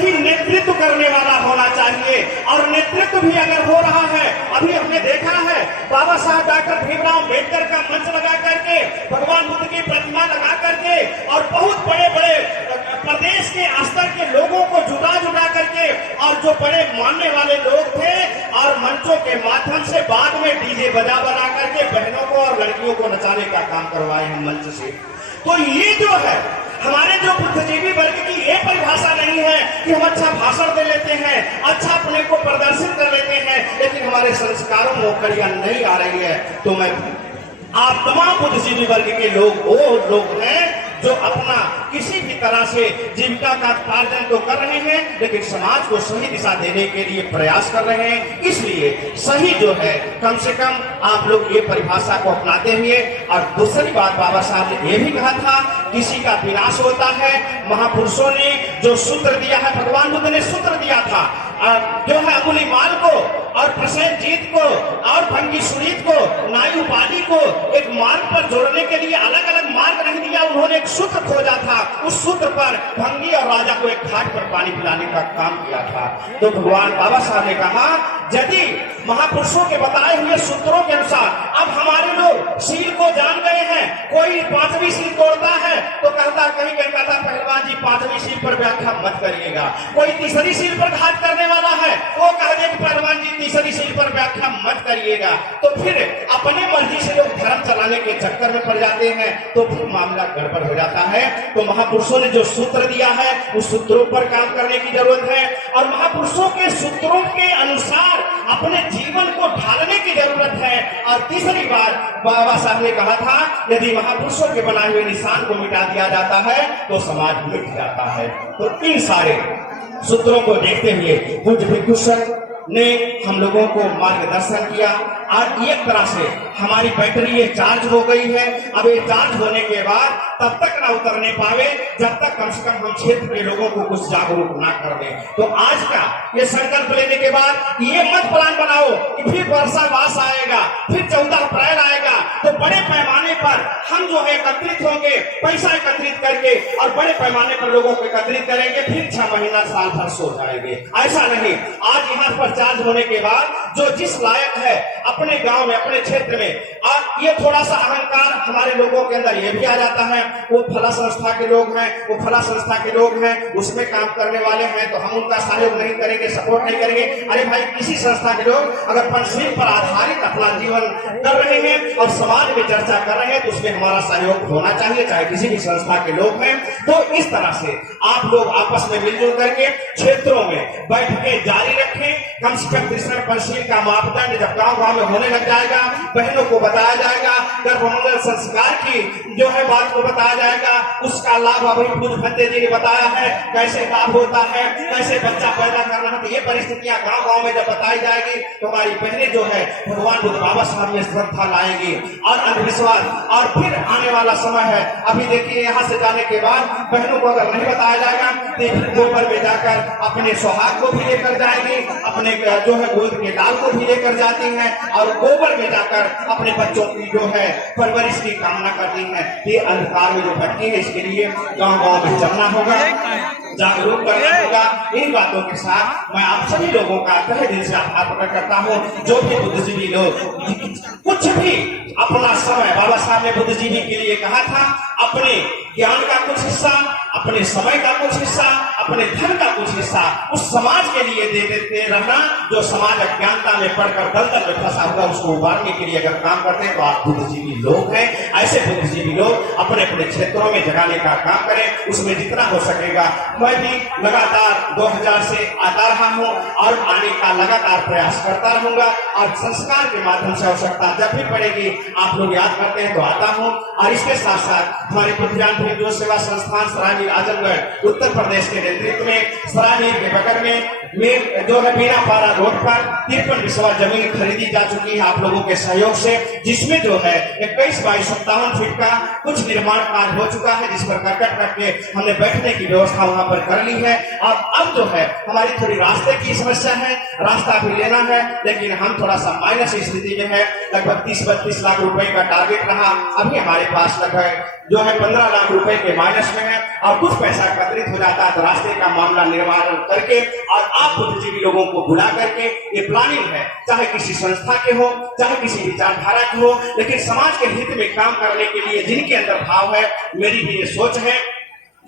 सही नेतृत्व करने वाला होना चाहिए। और नेतृत्व भी अगर हो रहा है, अभी हमने देखा है बाबा साहब डॉक्टर भीमराव अम्बेडकर का मंच लगा करके, भगवान बुद्ध की प्रतिमा लगा करके और बहुत बड़े बड़े प्रदेश के स्तर के लोगों को जुटा करके और जो बड़े मानने वाले लोग थे और मंचों के माध्यम से बाद में डीजे बजा करके बहनों को और लड़कियों को नचाने का काम करवाए हैं मंच से। तो ये जो है हमारे जो बुद्धिजीवी वर्ग की ये परिभाषा नहीं है कि हम अच्छा भाषण दे लेते हैं, अच्छा अपने को प्रदर्शित कर लेते हैं, लेकिन हमारे संस्कारों में नौकरियां नहीं आ रही है। तो मैं आप तमाम बुद्धिजीवी वर्ग के लोग वो लोग हैं जो अपना किसी भी तरह से जीविका का उपार्जन तो कर रहे हैं, लेकिन समाज को सही दिशा देने के लिए प्रयास कर रहे हैं। इसलिए सही जो है कम से कम आप लोग ये परिभाषा को अपनाते हुए। और दूसरी बात बाबा साहब ने ये भी कहा था, किसी का विनाश होता है। महापुरुषों ने जो सूत्र दिया है, भगवान बुद्ध ने सूत्र दिया था जो है अंगुलीमाल को और प्रसेनजीत को और भंगी सुनीत को, नायु पाली को एक मार्ग पर जोड़ने के लिए अलग अलग मार्ग नहीं दिया, उन्होंने एक सूत्र खोजा था। उस सूत्र पर भंगी और राजा को एक घाट पर पानी पिलाने का काम किया था। तो भगवान बाबा साहब ने कहा, यदि महापुरुषों के बताए हुए सूत्रों के अनुसार अब हमारे लोग शील को जान गए हैं, कोई पांचवी शील तोड़ता है तो कहता कहीं कहीं कहता पहलवान जी पांचवी शील पर व्याख्या मत करिएगा। कोई तीसरी शील पर घात करने वाला है वो कह दे पहलवान जी तीसरी शील पर व्याख्या मत करिएगा। तो फिर अपने मर्जी से लोग धर्म चलाने के चक्कर में पड़ जाते हैं, तो फिर मामला गड़बड़ हो जाता है। तो महापुरुषों ने जो सूत्र दिया है उस सूत्रों पर काम करने की जरूरत है और महापुरुषों के सूत्रों के अनुसार अपने जीवन को ढालने की जरूरत है। और तीसरी बात बाबा साहब ने कहा था, यदि महापुरुषों के बनाए हुए निशान को मिटा दिया जाता है तो समाज मिट जाता है। तो इन सारे सूत्रों को देखते हुए पूज्य भिक्षु संघ ने हम लोगों को मार्गदर्शन किया और एक तरह से हमारी बैटरी ये चार्ज हो गई है। अब ये चार्ज होने के बाद तब तक ना उतरने पावे जब तक कम से कम हम क्षेत्र के लोगों को कुछ जागरूक ना कर दें। तो आज का ये संकल्प लेने के बाद ये मत प्लान बनाओ कि फिर वर्षा मास आएगा, फिर 14 अप्रैल आएगा तो बड़े पैमाने पर हम जो है एकत्रित होंगे, पैसा एकत्रित करके और बड़े पैमाने पर लोगों को एकत्रित करेंगे, फिर 6 महीना साल भर सो जाएंगे। ऐसा नहीं, आज यहाँ पर चार्ज होने के बाद जो जिस लायक है अपने गांव में, अपने क्षेत्र में, और ये थोड़ा सा अहंकार हमारे लोगों के अंदर ये भी आ जाता है, वो फला संस्था के लोग हैं, वो फला संस्था के लोग हैं, उसमें काम करने वाले हैं तो हम उनका सहयोग नहीं करेंगे, सपोर्ट नहीं करेंगे। अरे भाई, किसी संस्था के लोग अगर पंचशील पर आधारित अपना जीवन कर रहे हैं और समाज में चर्चा कर रहे हैं तो उसमें हमारा सहयोग होना चाहिए, चाहे किसी भी संस्था के लोग हैं। तो इस तरह से आप लोग आपस में मिलजुल करके क्षेत्रों में बैठकें जारी रखें। कम से कम कृष्ण पंचशील का मापदंड जब गांव गांव में होने लग जाएगा, बहनों को बताया जाएगा, गर्भमंगल संस्कार की जो है बात को बताया जाएगा, उसका लाभ अभी पूज्य भंते जी ने बताया है, कैसे लाभ होता है, कैसे बच्चा पैदा करना है। तो ये परिस्थितियां गांव गांव में जब बताई जाएगी तो हमारी बहनें जो है भगवान बुद्ध बाबा साहब में श्रद्धा लाएंगी और अंधविश्वास। और फिर आने वाला समय है, अभी देखिए यहाँ से जाने के बाद बहनों को अगर नहीं बताया जाएगा तो गोबर में जाकर अपने सुहाग को भी लेकर जाएंगे, अपने जो है गोद के लाल को भी लेकर जाती हैं और गोबर में जाकर अपने बच्चों की जो है परवरिश की कामना करती हैं। ये अंधकार में जो भटकी है, इसके लिए गांव गांव में चलना होगा, जागरूक करना होगा। इन बातों के साथ मैं आप सभी लोगों का तहे दिल से आभार प्रकट करता हूँ। जो भी बुद्धिजीवी लोग कुछ भी अपना समय बाबा साहब ने बुद्धिजीवी के लिए कहा था, अपने ज्ञान का कुछ हिस्सा, अपने समय का कुछ हिस्सा, अपने धन का कुछ हिस्सा उस समाज के लिए दे देते रहना जो समाज अज्ञानता में पढ़कर दलदल में फंसा हुआ, उसको उबारने के लिए अगर काम करते हैं तो आप बुद्धिजीवी लोग हैं। ऐसे बुद्धिजीवी लोग अपने अपने क्षेत्रों में जगाने का काम करें, उसमें जितना हो सकेगा। मैं भी लगातार 2000 से आता रहा हूँ और आने का लगातार प्रयास करता रहूंगा और संस्कार के माध्यम से आवश्यकता जब भी पड़ेगी आप लोग याद करते हैं तो आता हूँ। और इसके साथ साथ हमारे पृथ्वीराम भिक्षु सेवा संस्थान सरायनीर आजमगढ़ उत्तर प्रदेश के नेतृत्व में सरायनीर के बगल में जो है मीनापाड़ा रोड पर 53 बिस्वा जमीन खरीदी जा चुकी है आप लोगों के सहयोग से, जिसमें जो है 21 बाई 57 फीट का कुछ निर्माण कार्य हो चुका है, जिस पर करकट रख के हमने बैठने की व्यवस्था वहां पर कर ली है। और अब जो है हमारी थोड़ी रास्ते की समस्या है, रास्ता भी लेना है, लेकिन हम थोड़ा सा माइनस स्थिति में है। लगभग 30-32 लाख रुपए का टारगेट रहा, अभी हमारे पास लगभग जो है 15 लाख रुपए के माइनस में है और कुछ पैसा एकत्रित हो जाता है तो रास्ते का मामला निर्माण करके और आप बुद्धिजीवी लोगों को बुला करके ये प्लानिंग है, चाहे किसी संस्था के हो चाहे किसी विचारधारा के हो, लेकिन समाज के हित में काम करने के लिए जिनके अंदर भाव है, मेरी भी ये सोच है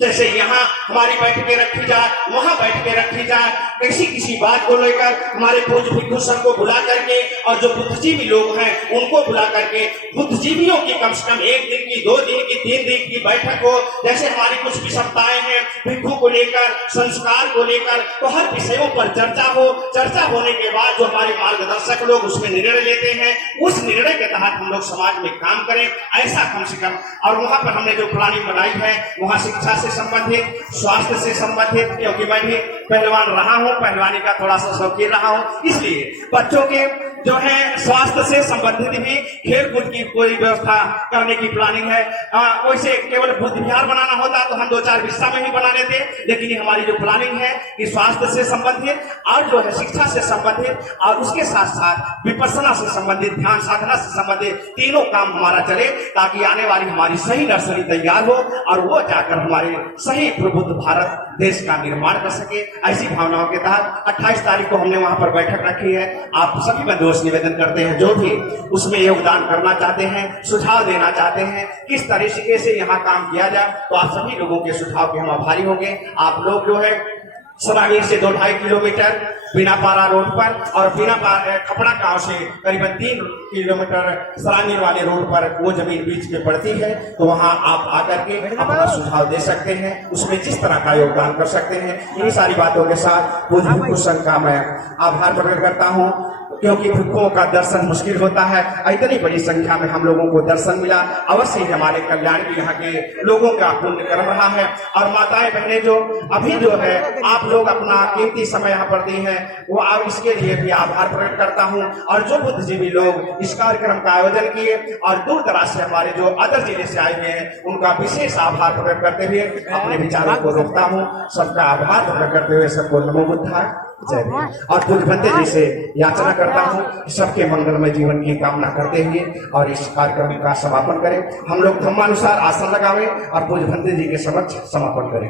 जैसे यहाँ हमारी बैठकें रखी जाए वहां बैठकें रखी जाए, किसी बात को लेकर हमारे पूज्य भिक्षु संघ को बुला करके और जो बुद्धिजीवी लोग हैं उनको बुला करके बुद्धिजीवियों की कम से कम 1 दिन की 2 दिन की 3 दिन की बैठक हो। जैसे हमारी कुछ विषमताएं हैं भिक्षु को लेकर, संस्कार को लेकर, तो हर विषयों पर चर्चा हो। चर्चा होने के बाद जो हमारे मार्गदर्शक लोग उसमें निर्णय लेते हैं, उस निर्णय के तहत हम लोग समाज में काम करें, ऐसा कम से कम। और वहां पर हमने जो प्लानिंग बनाई है वहां शिक्षा से संबंधित, स्वास्थ्य से संबंधित, क्योंकि मैं भी पहलवान रहा हूं, पहलवानी का थोड़ा सा शौकीन रहा हूं, इसलिए बच्चों के जो है स्वास्थ्य से संबंधित भी खेल कूद की कोई व्यवस्था करने की प्लानिंग है। वैसे केवल बुद्ध विहार बनाना होता तो हम 2-4 हिस्सा में ही बना लेते, लेकिन ये हमारी जो प्लानिंग है कि स्वास्थ्य से संबंधित और जो है शिक्षा से संबंधित और उसके साथ साथ विपස්සना से संबंधित, ध्यान साधना से संबंधित तीनों काम हमारा चले, ताकि आने वाली हमारी सही नर्सरी तैयार हो और वो जाकर हमारे सही प्रबुद्ध भारत देश का निर्माण कर सके। ऐसी भावनाओं के तहत 28 तारीख को हमने वहां पर बैठक रखी है। आप सभी बंधुओं से निवेदन करते हैं जो भी उसमें योगदान करना चाहते हैं, सुझाव देना चाहते हैं किस तरीके से यहाँ काम किया जाए, तो आप सभी लोगों के सुझाव के हम आभारी होंगे। आप लोग जो है सरागीर से 2-2.5 किलोमीटर बीनापारा रोड पर और खपड़ा गांव से करीबन 3 किलोमीटर सरागीर वाले रोड पर वो जमीन बीच में पड़ती है, तो वहां आप आकर के अपना सुझाव दे सकते हैं, उसमें जिस तरह का योगदान कर सकते हैं। इन्हीं सारी बातों के साथ पूज्य भिक्षु संघ का मैं आभार प्रकट करता हूँ, क्योंकि भिक्षुओं का दर्शन मुश्किल होता है। इतनी बड़ी संख्या में हम लोगों को दर्शन मिला, अवश्य ही हमारे कल्याण की यहाँ के लोगों का पुण्य कर्म रहा है। और माताएं बहनें जो अभी जो है आप लोग अपना कीमती समय यहाँ पर दी है, वो आप इसके लिए भी आभार प्रकट करता हूँ। और जो बुद्धिजीवी लोग इस कार्यक्रम का आयोजन किए और दूर दराज से हमारे जो अदर जिले से आए हुए हैं, उनका विशेष आभार प्रकट करते हुए अपने विचारों को रोकता हूँ। सबका आभार प्रकट करते हुए सबको नमो बुद्धाय, जय भीम। और पूज्य भंते जी से याचना करता हूँ सबके मंगलमय जीवन की कामना करते हुए और इस कार्यक्रम का समापन करें। हम लोग धर्मानुसार आसन लगावे और पूज्य भंते जी के समक्ष समापन करें।